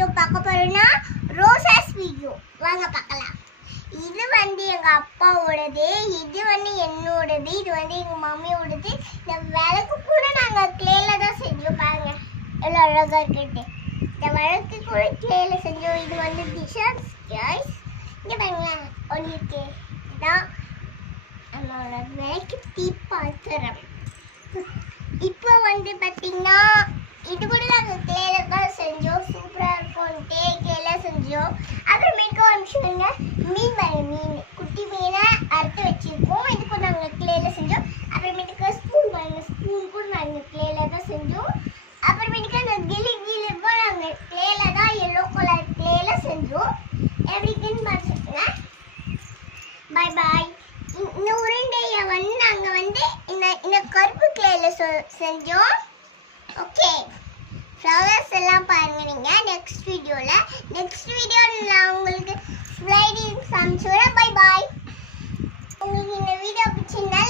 Video பார்க்க போறோம்னா ரோசாஸ் video வாங்க பார்க்கலாம். இது எங்க அப்பாவோடது, இது என்னோடது, இது எங்க மம்மியோடது. இந்த விளக்கு கூட நாங்க கிளேல தான் செஞ்சோம். பாருங்க எவ்வளவு அழகா இருக்கு. இந்த விளக்கு கூட கிளேல செஞ்சோம். இது டிஷஸ் गाइस. இங்க பாருங்க ஒன்னு இருக்கு. இதான் நம்மளோட விளக்கு தீபாத்திரம். இப்போ பாத்தீங்கன்னா இது கூட நாங்க கிளேல தான் செஞ்சோம். சூப்பரா இருக்கும். கிளேல செஞ்சோம். அப்புறமேட்டு ஒரு நிமிஷம் மீன் குட்டி மீனை அறுத்து வச்சிருக்கோம். இதுக்கு நாங்க கிளேல செஞ்சோம். அப்புறமேட்டுக்கு ஸ்பூன் கூட நாங்க கிளேல தான் செஞ்சோம். அப்புறமேட்டுக்கு அந்த கிளி நாங்க கிளேல தான் எல்லோ கலர் கிளேல செஞ்சோம். எவ்ரிதிங் பாத்துங்க. Bye bye. இந்த உருண்டைய நாங்க இந்த கருப்பு கிளேல செஞ்சோம். ஓகே, ஃப்ளவர்ஸ் எல்லாம் பாருங்க நீங்க நெக்ஸ்ட் வீடியோல நான் உங்களுக்கு ஸ்லைடிங் காமிச்சுறேன். By by. உங்களுக்கு இந்த வீடியோ பிடிச்சிருந்தா